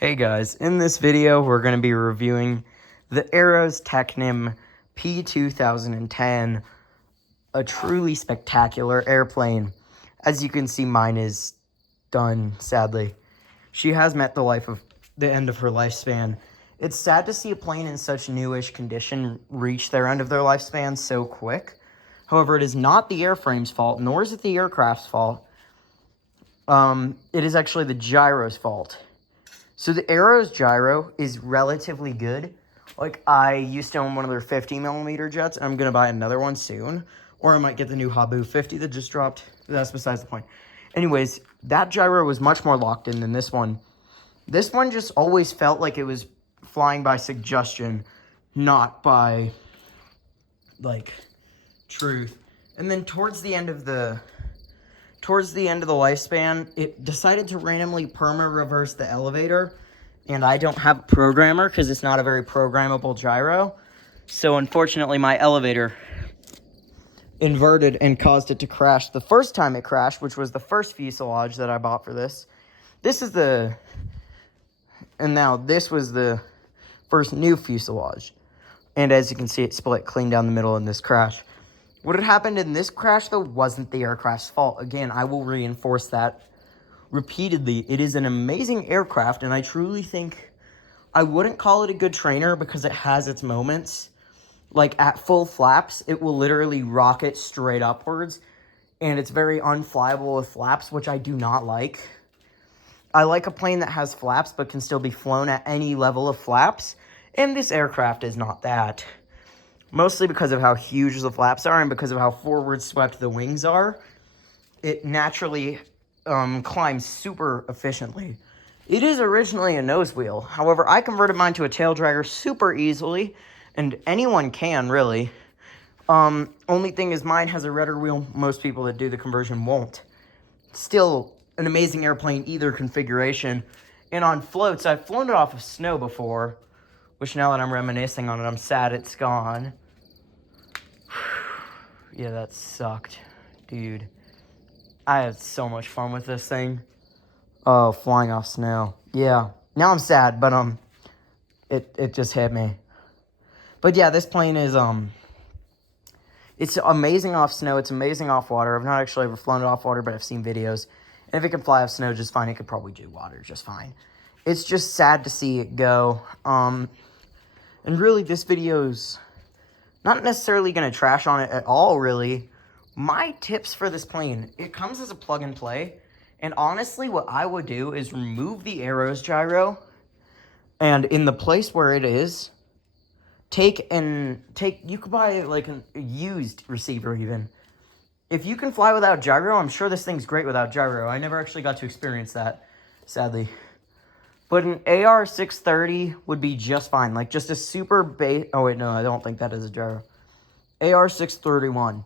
Hey guys, in this video we're going to be reviewing the Aeros Technim P2010, a truly spectacular airplane. As you can see, mine is done, sadly. She has met the end of her lifespan. It's sad to see a plane in such newish condition reach their end of their lifespan so quick. However, it is not the airframe's fault, nor is it the aircraft's fault. It is actually the gyro's fault. So the Aeros gyro is relatively good. Like, I used to own one of their 50mm jets, and I'm going to buy another one soon. Or I might get the new Habu 50 that just dropped. That's besides the point. Anyways, that gyro was much more locked in than this one. This one just always felt like it was flying by suggestion, not by, like, truth. And then towards the end of the lifespan, it decided to randomly perma-reverse the elevator, and I don't have a programmer because it's not a very programmable gyro. So unfortunately, my elevator inverted and caused it to crash the first time it crashed, which was the first fuselage that I bought for this. This was the first new fuselage. And as you can see, it split clean down the middle in this crash. What had happened in this crash, though, wasn't the aircraft's fault. Again, I will reinforce that repeatedly. It is an amazing aircraft, and I truly think I wouldn't call it a good trainer because it has its moments. Like, at full flaps, it will literally rocket straight upwards, and it's very unflyable with flaps, which I do not like. I like a plane that has flaps but can still be flown at any level of flaps, and this aircraft is not that. Mostly because of how huge the flaps are and because of how forward swept the wings are. It naturally climbs super efficiently. It is originally a nose wheel. However, I converted mine to a tail dragger super easily, and anyone can, really. Only thing is mine has a rudder wheel. Most people that do the conversion won't. Still an amazing airplane, either configuration. And on floats, I've flown it off of snow before, which now that I'm reminiscing on it, I'm sad it's gone. Yeah, that sucked, dude. I had so much fun with this thing. Oh, flying off snow. Yeah, now I'm sad, but it just hit me. But yeah, this plane is it's amazing off snow. It's amazing off water. I've not actually ever flown it off water, but I've seen videos. And if it can fly off snow just fine, it could probably do water just fine. It's just sad to see it go. And really, this video's not necessarily going to trash on it at all, really. My tips for this plane, it comes as a plug and play. And honestly, what I would do is remove the Aeros gyro. And in the place where it is, you could buy like a used receiver even. If you can fly without gyro, I'm sure this thing's great without gyro. I never actually got to experience that, sadly. But an AR630 would be just fine. Like, just a super base... Oh, wait, no, I don't think that is a gyro. AR631.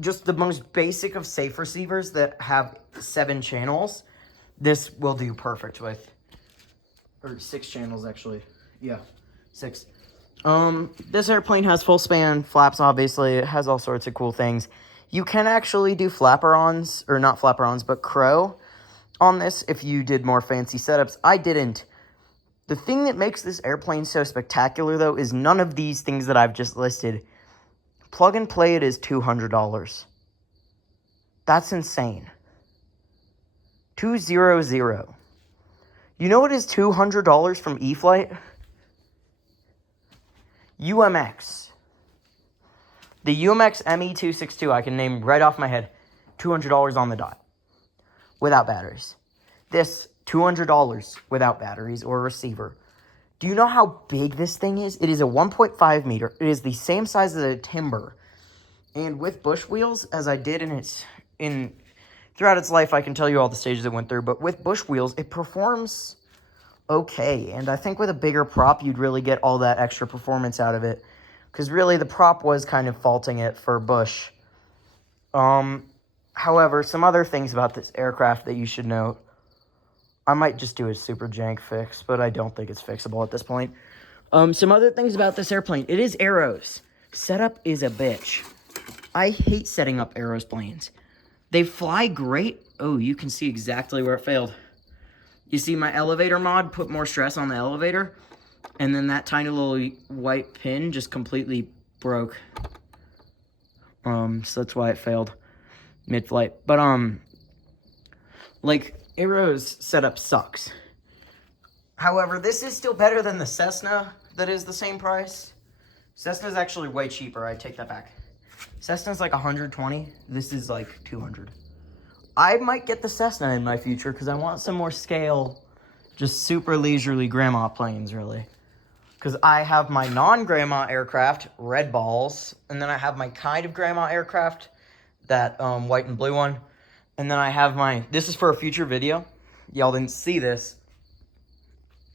Just the most basic of safe receivers that have 7 channels. This will do perfect with. Or 6 channels, actually. Yeah, 6. This airplane has full span flaps, obviously. It has all sorts of cool things. You can actually do flapper-ons, or not flapper-ons, but crow on this if you did more fancy setups. I didn't. The thing that makes this airplane so spectacular, though, is none of these things that I've just listed. Plug and play it is $200. That's insane. 200. You know what is $200 from E-Flight? UMX. The UMX ME262, I can name right off my head. $200 on the dot. Without batteries. This, $200 without batteries or receiver. Do you know how big this thing is? It is a 1.5 meter. It is the same size as a Timber. And with bush wheels, as I did throughout its life, I can tell you all the stages it went through. But with bush wheels, it performs okay. And I think with a bigger prop, you'd really get all that extra performance out of it. Because really, the prop was kind of faulting it for bush. However, some other things about this aircraft that you should note. I might just do a super jank fix, but I don't think it's fixable at this point. Some other things about this airplane. It is Aeros. Setup is a bitch. I hate setting up Aeros planes. They fly great. Oh, you can see exactly where it failed. You see my elevator mod put more stress on the elevator, and then that tiny little white pin just completely broke. So that's why it failed mid-flight. But, like, Aero's setup sucks. However, this is still better than the Cessna that is the same price. Cessna's actually way cheaper. I take that back. Cessna's like 120. This is like 200. I might get the Cessna in my future because I want some more scale, just super leisurely grandma planes, really. Because I have my non-grandma aircraft, red balls, and then I have my kind of grandma aircraft, that white and blue one. And then I have my, this is for a future video. Y'all didn't see this.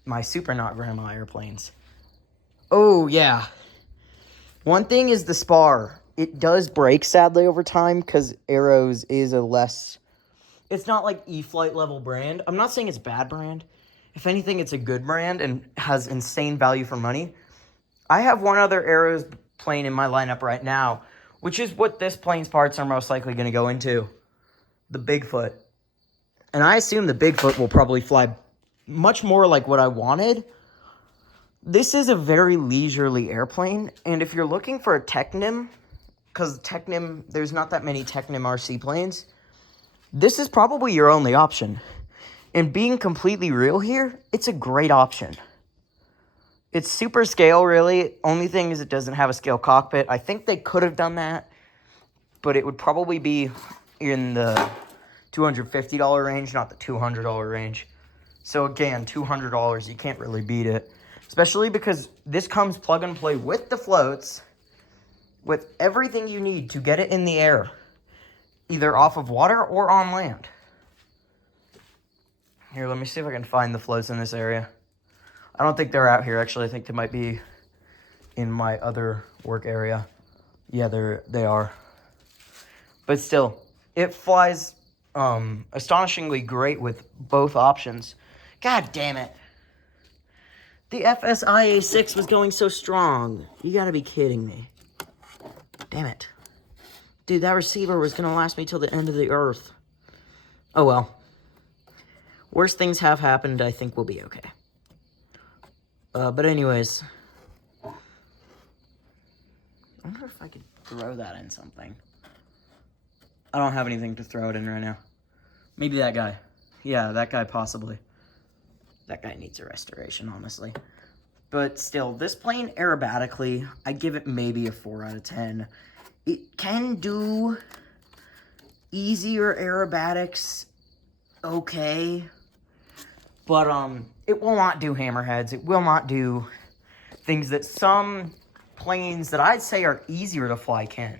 My super not grandma airplanes. Oh, yeah. One thing is the spar. It does break, sadly, over time, because Aero's is a less... It's not like E-Flight level brand. I'm not saying it's a bad brand. If anything, it's a good brand and has insane value for money. I have one other Aero's plane in my lineup right now, which is what this plane's parts are most likely going to go into. The Bigfoot. And I assume the Bigfoot will probably fly much more like what I wanted. This is a very leisurely airplane, and if you're looking for a Technim, because Technim, there's not that many Technim RC planes, this is probably your only option. And being completely real here, it's a great option. It's super scale, really. Only thing is it doesn't have a scale cockpit. I think they could have done that, but it would probably be in the $250 range, not the $200 range. So again, $200, you can't really beat it. Especially because this comes plug and play with the floats, with everything you need to get it in the air, either off of water or on land. Here, let me see if I can find the floats in this area. I don't think they're out here, actually. I think they might be in my other work area. Yeah, they are. But still, it flies astonishingly great with both options. God damn it. The FSIA-6 was going so strong. You gotta be kidding me. Damn it. Dude, that receiver was gonna last me till the end of the earth. Oh well. Worse things have happened. I think we'll be okay. But anyways. I wonder if I could throw that in something. I don't have anything to throw it in right now. Maybe that guy. Yeah, that guy possibly. That guy needs a restoration, honestly. But still, this plane aerobatically, I give it maybe a 4 out of 10. It can do easier aerobatics, okay. But it will not do hammerheads. It will not do things that some planes that I'd say are easier to fly can.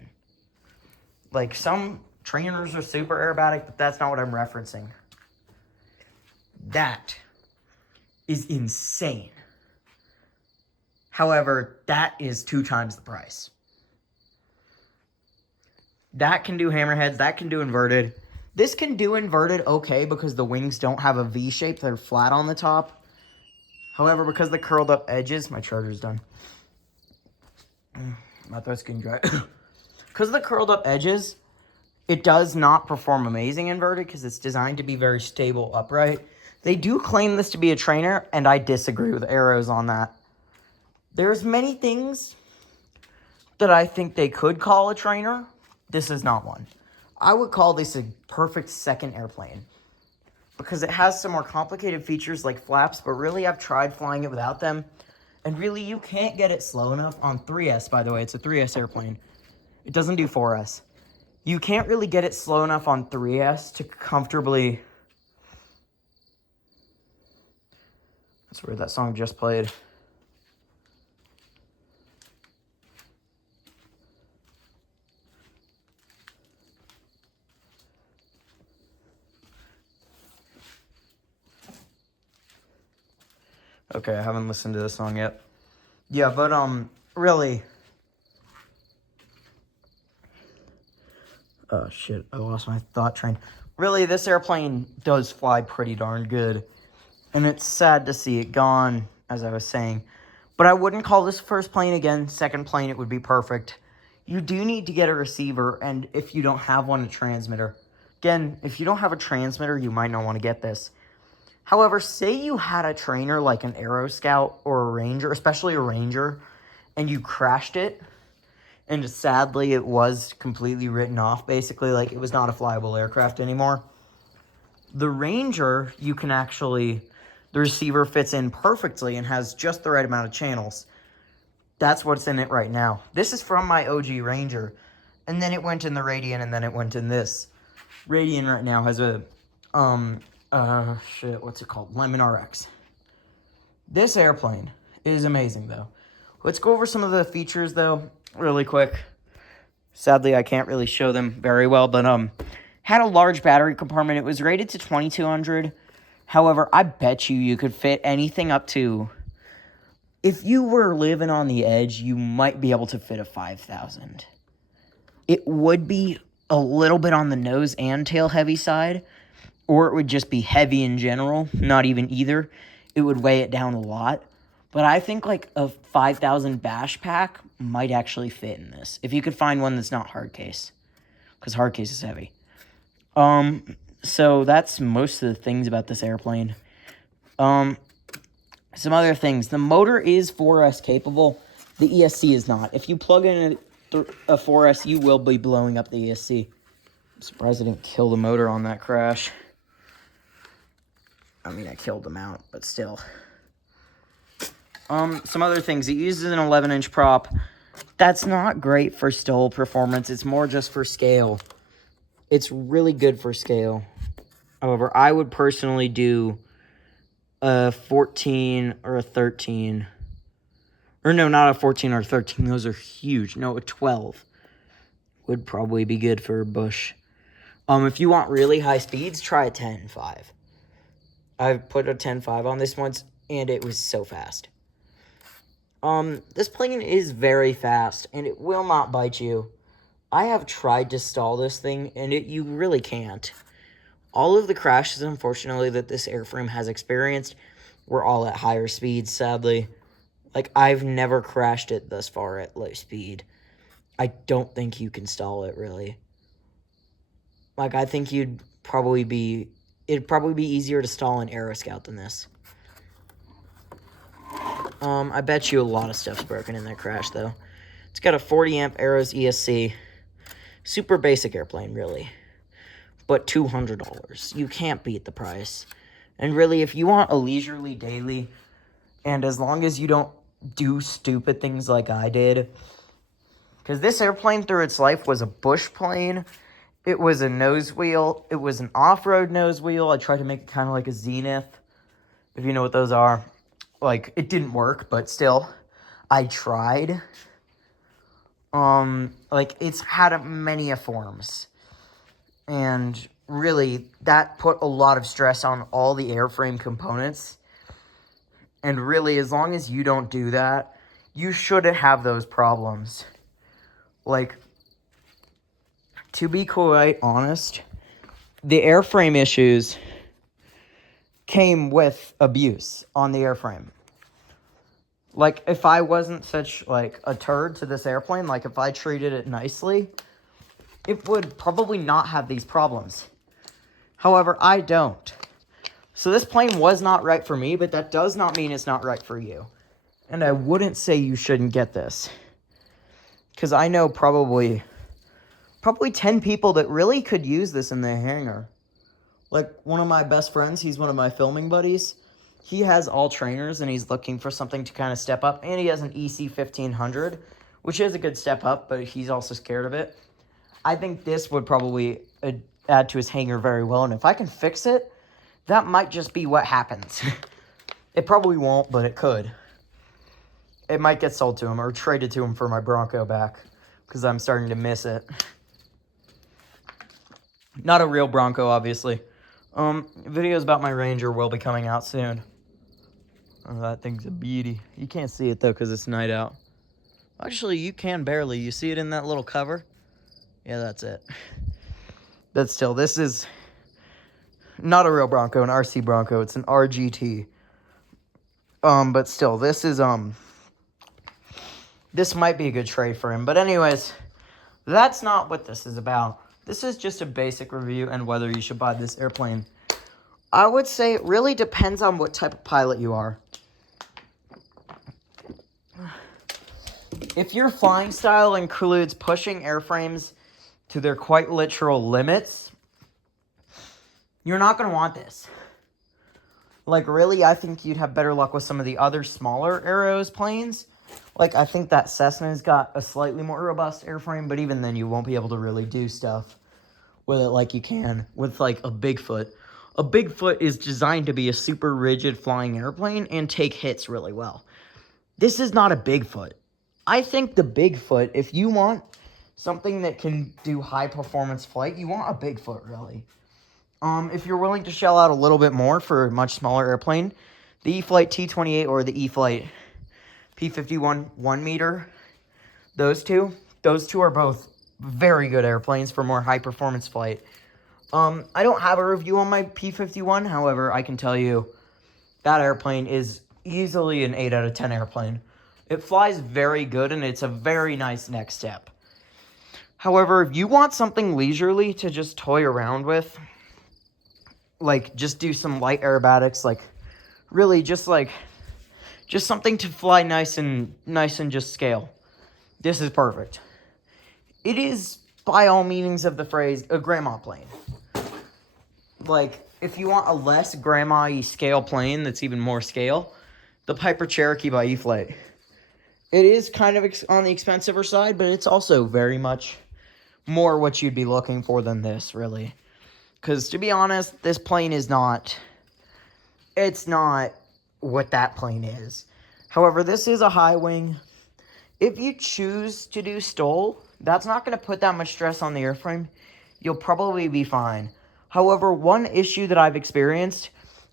Like, some trainers are super aerobatic, but that's not what I'm referencing. That is insane. However, that is 2 times the price. That can do hammerheads, that can do inverted. This can do inverted okay because the wings don't have a V shape, they're flat on the top. However, because the curled up edges, my charger's done. My throat's getting dry. Because of the curled up edges, it does not perform amazing inverted because it's designed to be very stable upright. They do claim this to be a trainer, and I disagree with Aeros on that. There's many things that I think they could call a trainer. This is not one. I would call this a perfect second airplane because it has some more complicated features like flaps, but really I've tried flying it without them, and really you can't get it slow enough on 3S, by the way. It's a 3S airplane. It doesn't do 4S. You can't really get it slow enough on 3S to comfortably... That's weird, that song just played. Okay, I haven't listened to this song yet. Yeah, but, really... Oh, shit, I lost my thought train. Really, this airplane does fly pretty darn good. And it's sad to see it gone, as I was saying. But I wouldn't call this first plane again. Second plane, it would be perfect. You do need to get a receiver, and if you don't have one, a transmitter. Again, if you don't have a transmitter, you might not want to get this. However, say you had a trainer like an Aero Scout or a Ranger, especially a Ranger, and you crashed it, and sadly it was completely written off, basically, like it was not a flyable aircraft anymore. The Ranger, you can actually, the receiver fits in perfectly and has just the right amount of channels. That's what's in it right now. This is from my OG Ranger, and then it went in the Radian, and then it went in this. Radian right now has a, what's it called? Lemon RX. This airplane is amazing, though. Let's go over some of the features, though, really quick. Sadly, I can't really show them very well, but, had a large battery compartment. It was rated to 2,200. However, I bet you could fit anything up to, if you were living on the edge, you might be able to fit a 5,000. It would be a little bit on the nose and tail heavy side, or it would just be heavy in general, not even either. It would weigh it down a lot. But I think like a 5,000 bash pack might actually fit in this, if you could find one that's not hard case, because hard case is heavy. So that's most of the things about this airplane. Some other things. The motor is 4S capable. The ESC is not. If you plug in a 4S, you will be blowing up the ESC. I'm surprised I didn't kill the motor on that crash. I mean, I killed the mount, but still. Some other things. It uses an 11-inch prop. That's not great for STOL performance. It's more just for scale. It's really good for scale. However, I would personally do a 14 or a 13. Or no, not a 14 or a 13. Those are huge. No, a 12 would probably be good for a bush. If you want really high speeds, try a 10.5. I've put a 10.5 on this once, and it was so fast. This plane is very fast, and it will not bite you. I have tried to stall this thing, and you really can't. All of the crashes, unfortunately, that this airframe has experienced were all at higher speeds, sadly. Like, I've never crashed it thus far at low speed. I don't think you can stall it, really. Like, I think it'd probably be easier to stall an Aero Scout than this. I bet you a lot of stuff's broken in that crash, though. It's got a 40-amp Aeros ESC. Super basic airplane, really. But $200. You can't beat the price. And really, if you want a leisurely daily, and as long as you don't do stupid things like I did, because this airplane through its life was a bush plane. It was a nose wheel. It was an off-road nose wheel. I tried to make it kind of like a Zenith, if you know what those are. Like, it didn't work, but still, I tried. Like, it's had many forms. And really, that put a lot of stress on all the airframe components. And really, as long as you don't do that, you shouldn't have those problems. Like, to be quite honest, the airframe issues came with abuse on the airframe. Like, if I wasn't such, like, a turd to this airplane, like, if I treated it nicely, it would probably not have these problems. However, I don't. So this plane was not right for me, but that does not mean it's not right for you. And I wouldn't say you shouldn't get this. Because I know probably 10 people that really could use this in their hangar. Like, one of my best friends, he's one of my filming buddies. He has all trainers, and he's looking for something to kind of step up. And he has an EC 1500, which is a good step up, but he's also scared of it. I think this would probably add to his hangar very well. And if I can fix it, that might just be what happens. It probably won't, but it could. It might get sold to him or traded to him for my Bronco back, because I'm starting to miss it. Not a real Bronco, obviously. Videos about my Ranger will be coming out soon. Oh, that thing's a beauty. You can't see it, though, because it's night out. Actually, you can barely. You see it in that little cover? Yeah, that's it. But still, this is not a real Bronco, an RC Bronco. It's an RGT. But still, this is, this might be a good trade for him. But anyways, that's not what this is about. This is just a basic review and whether you should buy this airplane. I would say it really depends on what type of pilot you are. If your flying style includes pushing airframes to their quite literal limits, you're not going to want this. Like, really, I think you'd have better luck with some of the other smaller planes. Like, I think that Cessna's got a slightly more robust airframe, but even then you won't be able to really do stuff with it like you can with, like, a Bigfoot. A Bigfoot is designed to be a super rigid flying airplane and take hits really well. This is not a Bigfoot. I think the Bigfoot, if you want something that can do high-performance flight, you want a Bigfoot, really. If you're willing to shell out a little bit more for a much smaller airplane, the E-flite T-28 or the E-flite P-51 1-meter, those two are both very good airplanes for more high-performance flight. I don't have a review on my P-51, however, I can tell you that airplane is easily an 8 out of 10 airplane. It flies very good, and it's a very nice next step. However, if you want something leisurely to just toy around with, like, just do some light aerobatics, like, really just something to fly nice and just scale. This is perfect. It is, by all meanings of the phrase, a grandma plane. Like, if you want a less grandma-y scale plane that's even more scale, the Piper Cherokee by E-flite. It is kind of on the expensiver side, but it's also very much more what you'd be looking for than this, really. Because, to be honest, this plane is not... It's not what that plane is. However, this is a high wing. If you choose to do STOL, that's not going to put that much stress on the airframe. You'll probably be fine. However, one issue that I've experienced,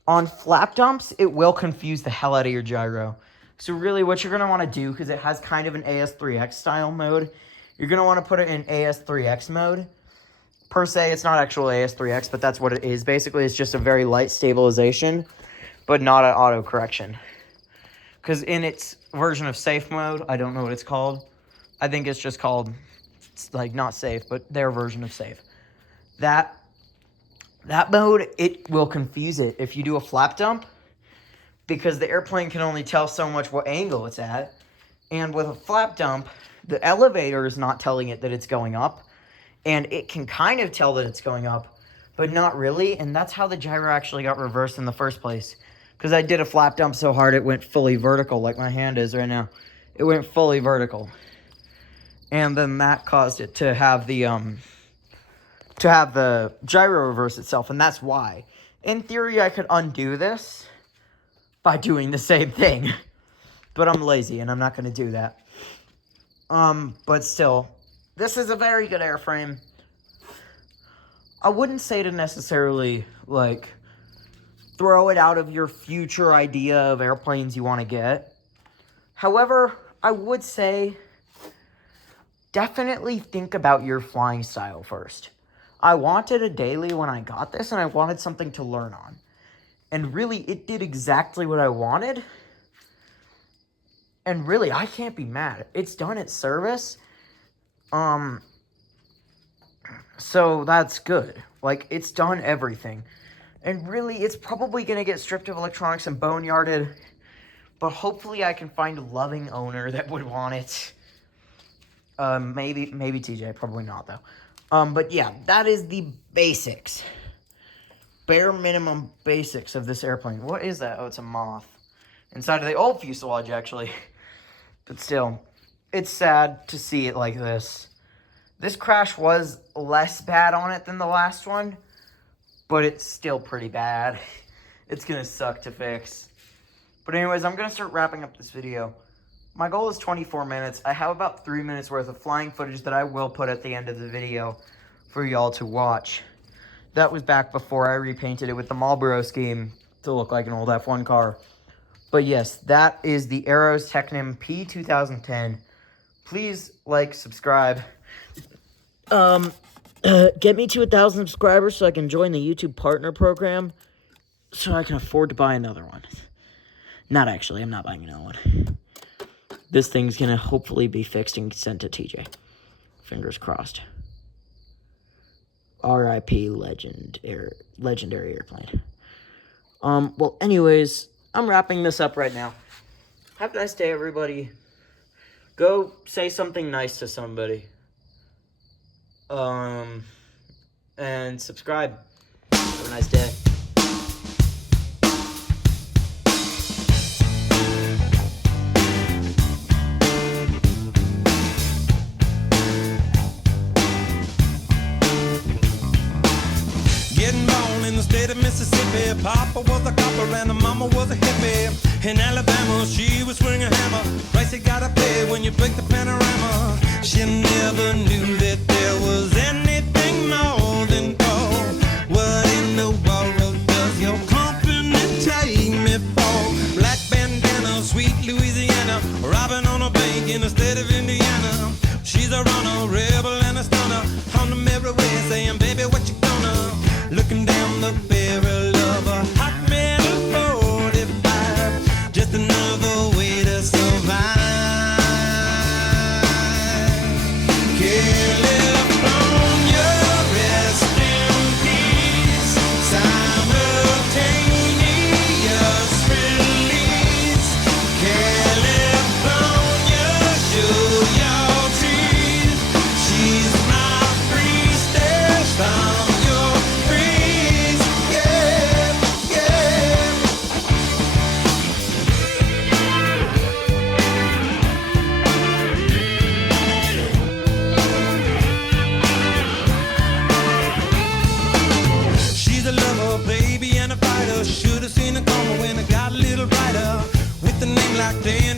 on flap dumps, it will confuse the hell out of your gyro. So really what you're going to want to do, because it has kind of an AS3X style mode, you're going to want to put it in AS3X mode. Per se, it's not actual AS3X, but that's what it is. Basically, it's just a very light stabilization, but not an auto correction. Because in its version of safe mode, I don't know what it's called. I think it's just called, it's like, not safe, but their version of safe. That mode, it will confuse it if you do a flap dump, because the airplane can only tell so much what angle it's at. And with a flap dump, the elevator is not telling it that it's going up. And it can kind of tell that it's going up, but not really. And that's how the gyro actually got reversed in the first place. Because I did a flap dump so hard it went fully vertical, like my hand is right now. It went fully vertical. And then that caused it to have the gyro reverse itself, and that's why. In theory, I could undo this by doing the same thing. But I'm lazy, and I'm not going to do that. But still, this is a very good airframe. I wouldn't say to necessarily, like, throw it out of your future idea of airplanes you want to get. However, I would say definitely think about your flying style first. I wanted a daily when I got this, and I wanted something to learn on. And really, it did exactly what I wanted. And really, I can't be mad. It's done its service. So that's good. Like, it's done everything. And really, it's probably going to get stripped of electronics and boneyarded. But hopefully I can find a loving owner that would want it. Maybe TJ. Probably not, though. But yeah, that is the basics. Bare minimum basics of this airplane. What is that? Oh, it's a moth. Inside of the old fuselage, actually. But still, it's sad to see it like this. This crash was less bad on it than the last one, but it's still pretty bad. It's gonna suck to fix. But anyways, I'm gonna start wrapping up this video. My goal is 24 minutes. I have about 3 minutes worth of flying footage that I will put at the end of the video for y'all to watch. That was back before I repainted it with the Marlboro scheme to look like an old F1 car. But yes, that is the Aeros Technim P2010. Please like, subscribe. Get me to 1,000 subscribers so I can join the YouTube partner program so I can afford to buy another one. Not actually, I'm not buying another one. This thing's gonna hopefully be fixed and sent to TJ. Fingers crossed. R.I.P. legendary airplane. Well, anyways, I'm wrapping this up right now. Have a nice day, everybody. Go say something nice to somebody. And subscribe. Have a nice day. Getting born in the state of Mississippi. Papa was a copper and the mama was a hippie. In Alabama, she was swinging a hammer. Price you gotta pay when you break the panorama. She never knew that there was anything more than gold. What in the world does your company take me for? Black bandana, sweet Louisiana, robbing on a bank in the state of Indiana. She's a runner, rebel and a stunner. On the merry way saying, baby, what you gonna? Looking down the barrel of a hot metal 45. Just another way to survive. California, rest in peace. Simultaneous release. California, show your teeth. She's my priestess from your breeze. Yeah, yeah. She's a lover, baby, and a fighter. Should've seen her coming when it got a little brighter. With a name like Dan